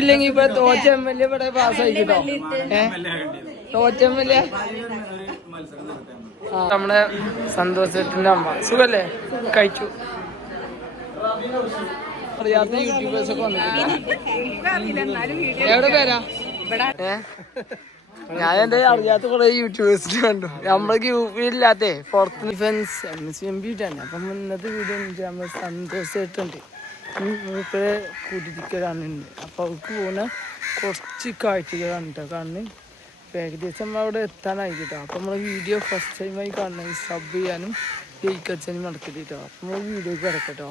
ഇല്ലെങ്കിൽ ഇപ്പൊ തോറ്റ MLA ഇവിടെ പാസ്സായിട്ടോ. തോറ്റ MLA നമ്മുടെ സന്തോഷത്തിന്റെ അമ്മ സുഖല്ലേ? കഴിച്ചു. അറിയാത്ത യൂട്യൂബേഴ്സ് ഒക്കെ വന്നിട്ടുണ്ടോ? എവിടെ പേരാ? ഞാൻ എന്റെ അറിയാത്ത കുറെ യൂട്യൂബേഴ്സിന് കണ്ടു. നമ്മളെ ഗ്രൂപ്പിലില്ലാത്തേ പുറത്ത് ഡിഫൻസ് MCMB ഇട്ടാണ്. അപ്പം ഇന്നത്തെ വീഡിയോ നമ്മൾ സന്തോഷമായിട്ടുണ്ട്. മൂപ്പരെ കുടിരിക്കലാണ്. അപ്പോൾ അവർക്ക് പോകുന്ന കുറച്ച് കാഴ്ചകളാണ് കേട്ടോ കാണുന്നത്. ഏകദേശം അവിടെ എത്താനായി കേട്ടോ. അപ്പം നമ്മൾ വീഡിയോ ഫസ്റ്റ് ടൈമായി കാണണമെങ്കിൽ സബ് ചെയ്യാനും ലൈക്ക് അടിച്ചാനും മറക്കരുത് കേട്ടോ. അപ്പം നമ്മൾ വീഡിയോക്ക് കിടക്കട്ടോ.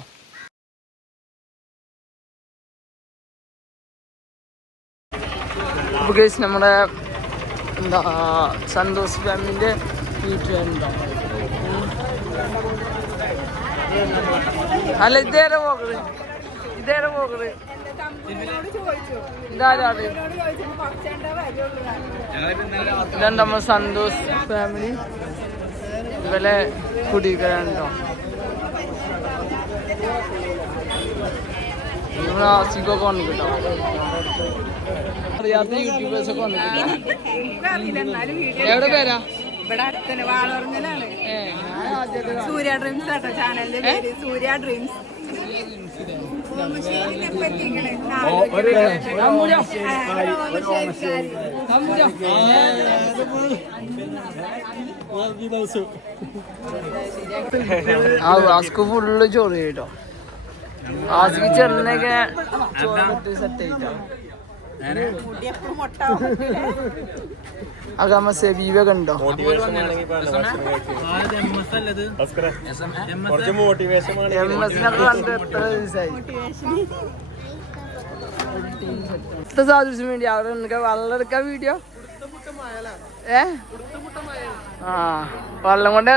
അപ്പോൾ ഗൈസ് നമ്മുടെ എന്താ സന്തോഷ് ഫാമിലിൻ്റെ വീട്ടിലുണ്ടോ? അല്ല ഇതേറെ പോകരുത്, ഇതേറെ പോകരുത്. ഇതാരാണ്? ഇതാണ് നമ്മൾ സന്തോഷ് ഫാമിലി. ഇവരെ കുടിക്കലുണ്ടോ? ഇവിടെ ആസിക്കൊക്കെ വന്നിട്ടോ. അറിയാത്ത യൂട്യൂബേഴ്സ് ഒക്കെ വന്നിട്ടുണ്ടോ? എവിടെ പേരാ? സൂര്യ ഡ്രീംസ് ആട്ടോ ചാനലിന്റെ പേര്. സൂര്യ ഡ്രീംസ്. ആസ്ക് ഫുള്ള് ചോറ് കേട്ടോ. ആസ്ക് ചെറുതൊക്കെ ചോറ് സെറ്റ് ആയിട്ടോ. അകമ്മ സെരീവൊക്കെ ഉണ്ടോ? MSനൊക്കെ കണ്ട് എത്ര ദിവസമായി. എത്ര സാധിച്ചു വേണ്ടി അവിടെ വെള്ളം എടുക്കാൻ വീഡിയോ. ആ വെള്ളം കൊണ്ടേ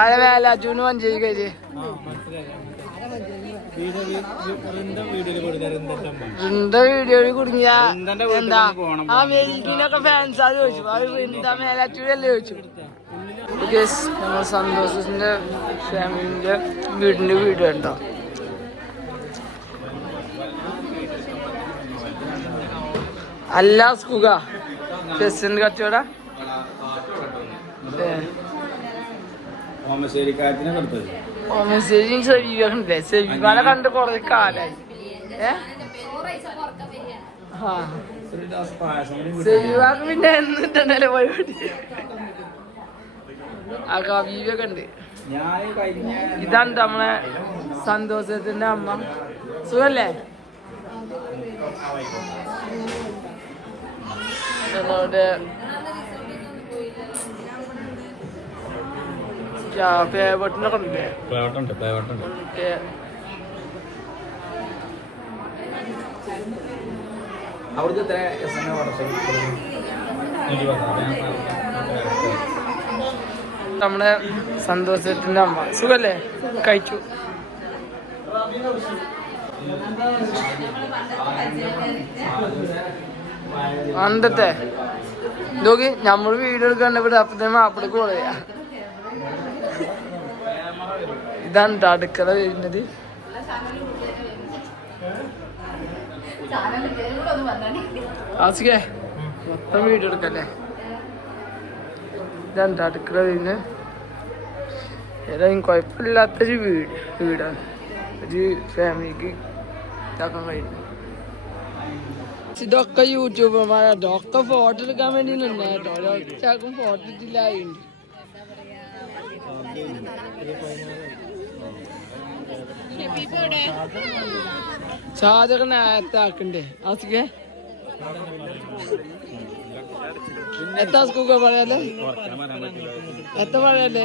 ആരെ മേലാച്ചൂന്ന് മഞ്ചേരി കഴിച്ച് വീഡിയോയിൽ കുടുങ്ങിയ എന്താ ആ മെരീനൊക്കെ ഫാൻസാ ചോദിച്ചു. അത് എന്താ മേലാറ്റൂരല്ലേ ചോദിച്ചു. നമ്മൾ സന്തോഷത്തിന്റെ ഫാമിലിന്റെ വീടിന്റെ വീഡിയോ ഉണ്ടോ? അല്ല സ്കൂക ഫെസ്റ്റിന്റെ കച്ചവട ഓമശ്ശേരി സെവീവണ്ടേ. സെവീമാനെ കണ്ട് കൊറേ കാലായി. സെവീവാക്ക് പിന്നെ എന്നിട്ടുണ്ടല്ലേ പരിപാടി. ആ കവീവൊക്കെ ഉണ്ട്. ഇതാണ് നമ്മളെ സന്തോഷത്തിന്റെ അമ്മ. സുഖല്ലേ? ഞങ്ങളുടെ പേവട്ടിനൊക്കെ ഉണ്ടല്ലേ? നമ്മുടെ സന്തോഷത്തിന്റെ അമ്മ. സുഖല്ലേ? കഴിച്ചു. അന്തത്തെ നോക്കി നമ്മള് വീഡിയോ എടുക്കാൻ അപ്പത്തെ മാപ്പിളക്ക് പറയാ. ഇതാണ് അടുക്കള വരുന്നത്. ആസിക്കേ മൊത്തം വീഡിയോ എടുക്കല്ലേ. ഇതാണ് അടുക്കള വരുന്നത്. ഏതായാലും കുഴപ്പമില്ലാത്തൊരു വീടാണ്. ഒരു ഫാമിലിക്ക് ഇതാക്കാൻ കഴിയുന്നു. ഇതൊക്കെ യൂട്യൂബർമാരാട്ടോ. ഒക്കെ ഫോട്ടോ എടുക്കാൻ വേണ്ടി നിന്നാ കേട്ടോ. ഒരൊറ്റാക്കും ഫോട്ടോ ഇട്ടില്ലായുണ്ട്. ചാതൊക്കെ നേരത്തെ ആക്കണ്ടേ ആസിക്കേ? എത്ര സ്കൂക്ക പറയാല്ലേ? എത്ര പറയാല്ലേ?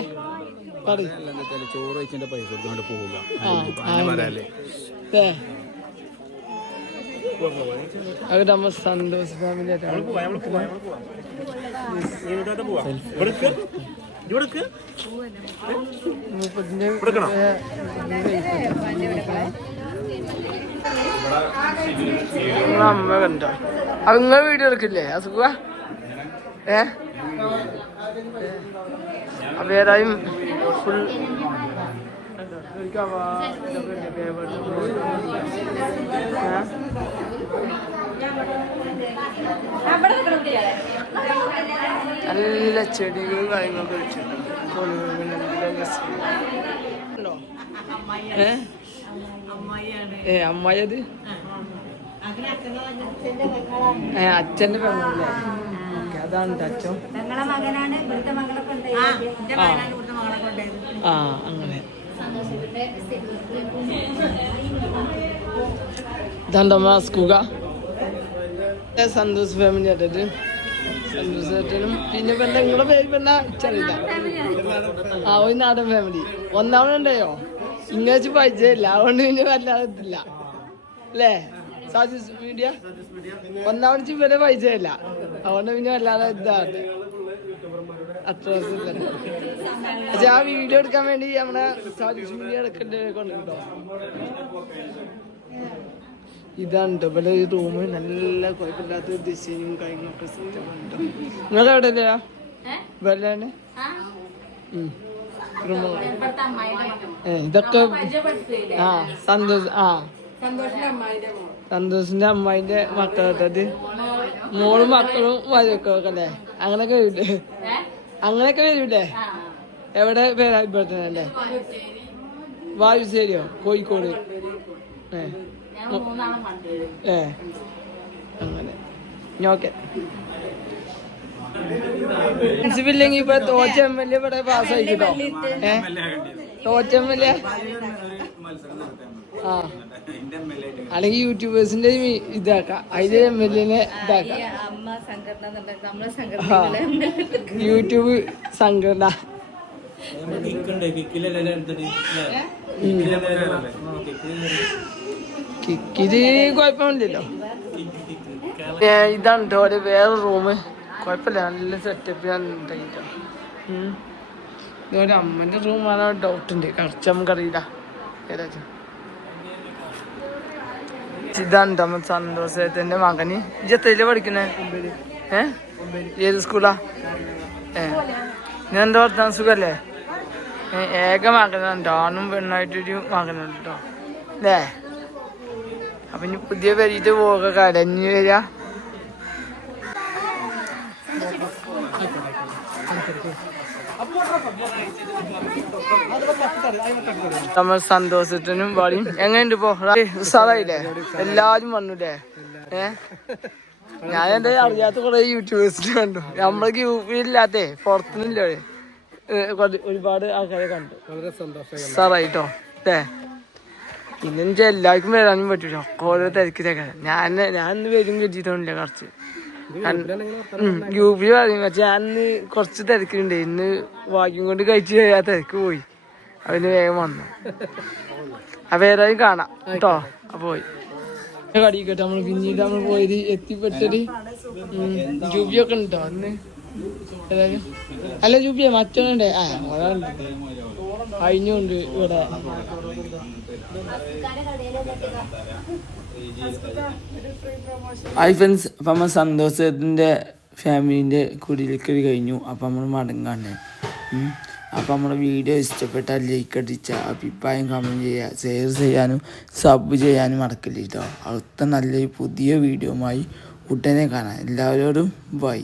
ചോറ് കഴിച്ചിട്ട് പൈസ എടുത്തോണ്ട് പോവുക. അത് നമ്മൾ സന്തോഷ ഫാമിലി അമ്മ കണ്ടോ? അങ്ങനെ വീഡിയോ എടുക്കില്ലേ അസുഖ? അപ്പൊ ഏതായാലും ഫുൾ ഒരു കവാ ഇതൊക്കെ ഉണ്ട് പേപ്പർ നല്ല ചെടികളും കാര്യങ്ങളൊക്കെ വെച്ചിട്ടുണ്ട് അമ്മായിയത് അച്ഛന്റെ പെണ്ണല്ലേ അതാണ് അച്ഛൻ ആ അങ്ങനെ ഇതാണ്ടമ്മ സ്കൂക സന്തോഷ് ഫാമിലി ആയിട്ടത് സന്തോഷ് ഏട്ടനും പിന്നെ പെണ്ണ നിങ്ങളുടെ പേര് പെണ്ണ ചെറിയ ആ ഒരു നാടൻ ഫാമിലി ഒന്നാമതുണ്ടായോ ഇങ്ങനെ പരിചയമില്ല അതുകൊണ്ട് പിന്നെ വല്ലാതെ എത്തില്ല അല്ലേ സാജസ് മീഡിയ ഒന്നാമത് ഇവരെ പരിചയമില്ല അതുകൊണ്ട് പിന്നെ വല്ലാതെ ഇതാണ് അത്ര പക്ഷെ ആ വീഡിയോ എടുക്കാൻ വേണ്ടി നമ്മുടെ സാജസ് മീഡിയ എടുക്കേണ്ട കൊണ്ടുണ്ടോ ഇതാണ് ഇവിടെ ഈ റൂമ് നല്ല കുഴപ്പമില്ലാത്ത ഡിസൈനും കാര്യങ്ങളൊക്കെ സിസ്റ്റമുണ്ട് നിങ്ങൾ എവിടെയല്ല വല്ലാണ് ഇതൊക്കെ ആ സന്തോഷിന്റെ അമ്മായിന്റെ മക്കളാട്ടത് മോളും മക്കളും വരൊക്കെ അല്ലേ അങ്ങനൊക്കെ വരൂലേ അങ്ങനെയൊക്കെ വരൂലേ എവിടെ പേരാ ഇവിടെ തന്നെ അല്ലേ വായുശ്ശേരിയോ കോഴിക്കോട് അങ്ങനെ ഓക്കെ ഇല്ലെങ്കിൽ ഇപ്പൊ തോറ്റ എം എൽ എ ഇവിടെ പാസ്സായി കേട്ടോ തോറ്റ എം എൽ എ ആ അല്ലെങ്കിൽ യൂട്യൂബേഴ്സിന്റെ ഇതാക്കാം അതില് എം എൽ എനെ ഇതാക്കാം യൂട്യൂബ് സംഘടന കിക്കില് കുഴപ്പമില്ലല്ലോ ഇതാണ് കേട്ടോ ഒരു വേറെ റൂമ് കുഴപ്പമില്ല നല്ല സെറ്റപ്പ് ഞാൻ ഉണ്ടായിട്ടോ ഇതൊരു അമ്മന്റെ റൂമാണ് ഡൗട്ട് ഉണ്ട് കുറച്ച് നമുക്കറിയില്ല ഏതാச்சுം ഇതാണ് നമ്മൾ സന്തോഷത്തിന്റെ മകന് ഇജത്തയില് പഠിക്കുന്നേ ഏത് സ്കൂളാ ഞാൻ എന്താ വർത്താൻ സുഖല്ലേ ഏക മകനുണ്ട് ആണും പെണ്ണായിട്ടൊരു മകനുണ്ട് കേട്ടോ അല്ലേ അപ്പൊ ഇനി പുതിയ പരിയിട്ട് പോക കരഞ്ഞു വരിക നമ്മൾ സന്തോഷത്തിനും പാടിയും എങ്ങനെയുണ്ട് ഇപ്പൊ ഉസാറായില്ലേ എല്ലാരും വന്നുല്ലേ ഞാൻ എന്റെ അറിയാത്ത കുറെ യൂട്യൂബേഴ്സിനെ കണ്ടു നമ്മളൊക്കെ ഗ്രൂപ്പിലില്ലാത്തേ പുറത്തുനിന്നില്ലേ ഒരുപാട് ആൾക്കാരെ കണ്ടു വളരെ സന്തോഷം ഉസാറായിട്ടോ അല്ലേ പിന്നെ എല്ലാവർക്കും വരാനും പറ്റൂല ഓരോ തിരക്കിലൊക്കെ ഞാൻ വരും കെട്ടിട്ടൊന്നുമില്ല കുറച്ച് ഗ്രൂപ്പിൽ പറയും പക്ഷെ ഞാൻ കുറച്ച് തിരക്കുണ്ട് ഇന്ന് വാക്യം കൊണ്ട് കഴിച്ചു കഴിയാ തിരക്ക് പോയി അതിന് വേഗം വന്നു അപ്പൊ ഏതായാലും കാണാം കേട്ടോ അപ്പൊ പോയി കടിക്കട്ടെ നമ്മള് പിന്നീട് നമ്മൾ പോയത് എത്തിപ്പെട്ടത് ജൂബിയൊക്കെ ഉണ്ടോ അന്ന് ഏതായാലും അല്ല ജൂബിയ മറ്റോണ്ടേ ഒരാളുണ്ട് കഴിഞ്ഞുണ്ട് ഇവിടെ ഹായ് ഫ്രണ്ട്സ് അപ്പം നമ്മൾ സന്തോഷത്തിൻ്റെ ഫാമിലീൻ്റെ കുടിയിലേക്ക് കഴിഞ്ഞു അപ്പം നമ്മൾ മടങ്ങാണ്ട് അപ്പം നമ്മുടെ വീഡിയോ ഇഷ്ടപ്പെട്ടാൽ ലൈക്ക് അടിച്ച അഭിപ്രായം കമൻറ്റ് ചെയ്യുക ഷെയർ ചെയ്യാനും സബ് ചെയ്യാനും മറക്കില്ല കേട്ടോ അടുത്ത നല്ലൊരു പുതിയ വീഡിയോയുമായി ഉടനെ കാണാം എല്ലാവരോടും ബൈ.